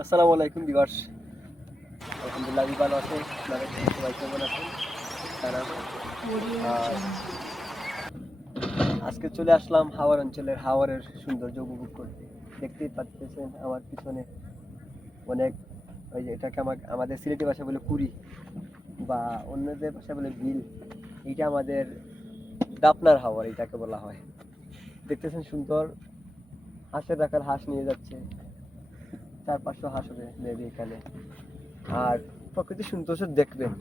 আসসালামু আলাইকুম দিবাস আলহামদুলিল্লাহ, আমি ভালো আছি। আপনারা সবাই কেমন আছেন? আজকে চলে আসলাম হাওয়ার অঞ্চলের হাওয়ারের সৌন্দর্য উপভোগ করতে। দেখতেই পাচ্ছেন আমার পিছনে অনেক, ওই যে এটাকে আমার, আমাদের সিলেটি ভাষা বলে কুড়ি বা অন্যদের ভাষা বলে বিল, এইটা আমাদের দাপনার হাওয়ার এটাকে বলা হয়। দেখতেছেন সুন্দর, হাঁসের রাখার হাঁস নিয়ে যাচ্ছে। চার পাঁচশো হাঁস হবে মেবি এখানে। আর প্রকৃতির সৌন্দর্য দেখবেন।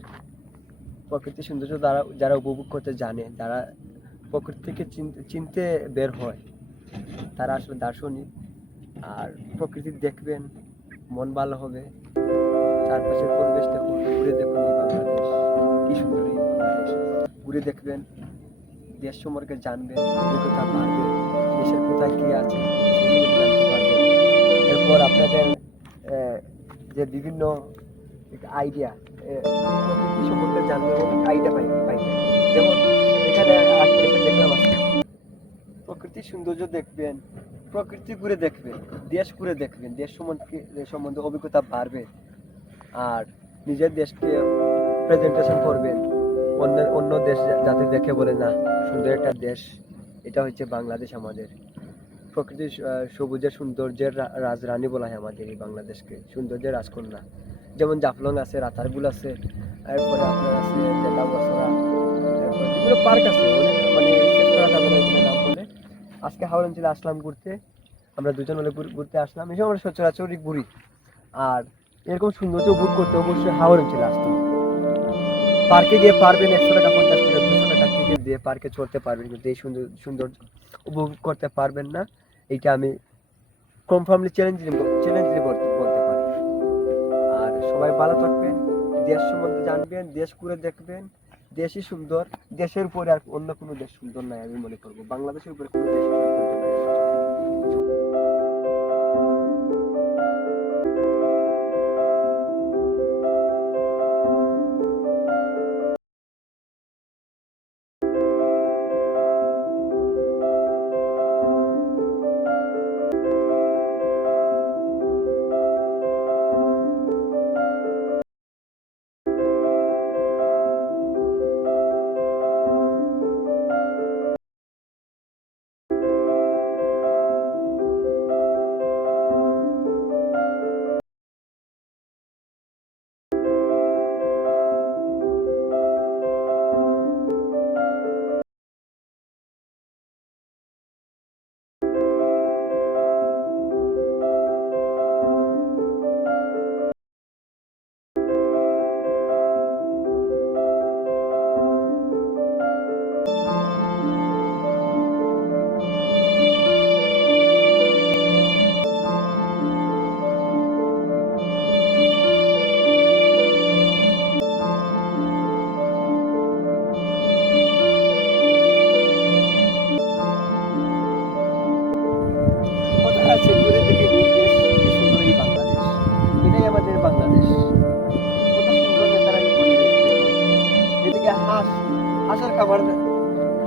প্রকৃতির সৌন্দর্য যারা যারা উপভোগ করতে জানে, যারা প্রকৃতি থেকে চিনতে বের হয়, তারা আসলে দার্শনিক। আর প্রকৃতি দেখবেন, মন ভালো হবে। চারপাশের পরিবেশ দেখুন ঘুরে দেখুন কি সুন্দর ঘুরে দেখবেন, দেশ সম্পর্কে জানবেন দেশের কোথায় কি আছে এরপর আপনাদের যে বিভিন্ন আইডিয়া সম্পর্কে জানলে অনেক আইডিয়া পাই পাইবেন যেমন এখানে দেখলাম প্রকৃতির সৌন্দর্য দেখবেন, প্রকৃতি ঘুরে দেখবেন, দেশ ঘুরে দেখবেন, দেশ সম্বন্ধে দেশ সম্বন্ধে অভিজ্ঞতা বাড়বে। আর নিজের দেশকে প্রেজেন্টেশন করবেন অন্য অন্য দেশ যাতে দেখে বলে, না, সুন্দর একটা দেশ, এটা হচ্ছে বাংলাদেশ আমাদের। প্রকৃতির সবুজের সৌন্দর্যের রাজরানী বলা হয় আমাদের এই বাংলাদেশকে সৌন্দর্যের রাজকন্যা। যেমন জাফলং আছে, রাতারগুল আছে, এরপরে আপনার আছে পার্ক আছে মানে আজকে হাওড় অঞ্চলে আসলাম ঘুরতে, আমরা দুজন মিলে ঘুরতে আসলাম। এসব আমরা সচরাচরই ঘুরি। আর এরকম সৌন্দর্য উপভোগ করতে অবশ্যই হাওড় অঞ্চলে আসতে পার্কে গিয়ে পারবেন একশো টাকা, পঞ্চাশ টাকা, দুশো টাকা দিয়ে পার্কে চড়তে পারবেন, কিন্তু এই সুন্দর সৌন্দর্য উপভোগ করতে পারবেন না। এইটা আমি কনফার্মলি চ্যালেঞ্জ চ্যালেঞ্জ বলতে বলতে পারি। আর সবাই ভালো থাকবেন, দেশ সম্বন্ধে জানবেন, দেশ করে দেখবেন, দেশই সুন্দর, দেশের উপরে আর অন্য কোনো দেশ সুন্দর নাই আমি মনে করব। বাংলাদেশের উপরে কোনো দেশ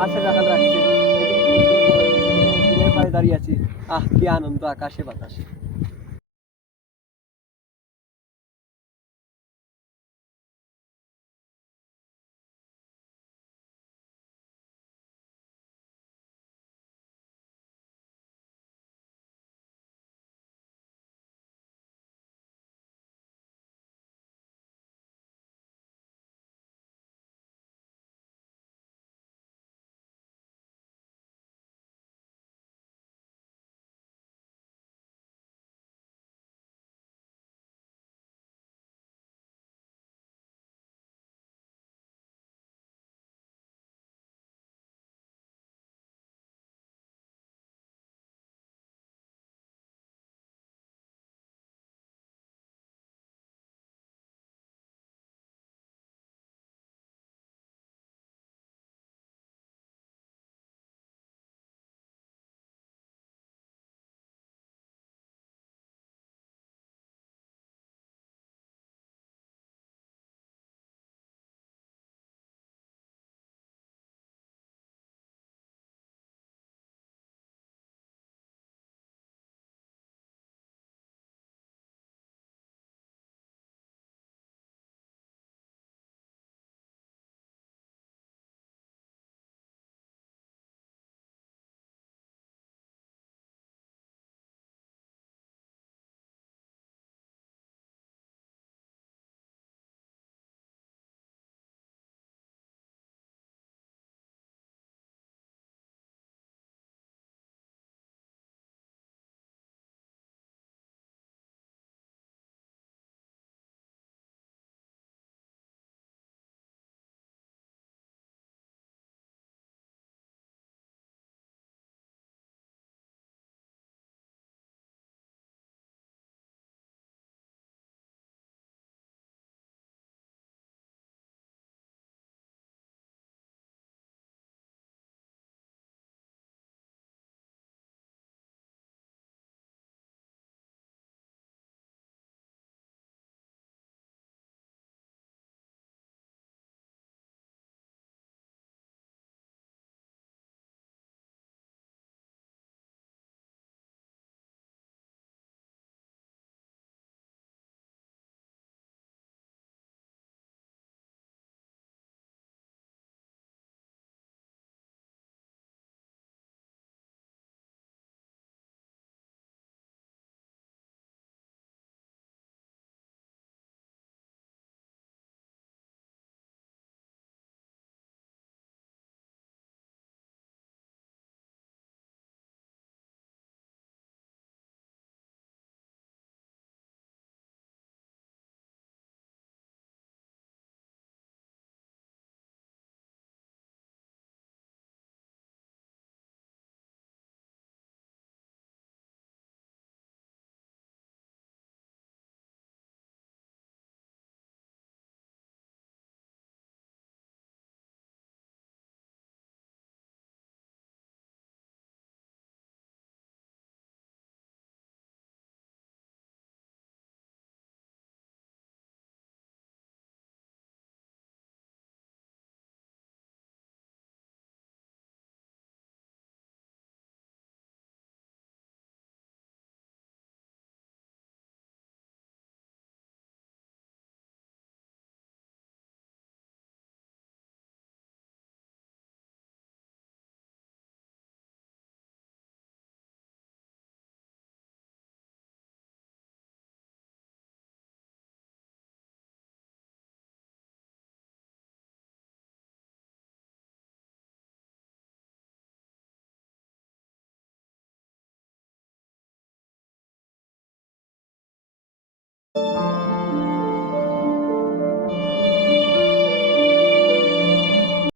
হাঁসের রাখাল রাখছে পায়ে দাঁড়িয়ে আছি। আহ কি আনন্দ আকাশে বাতাসে। আহ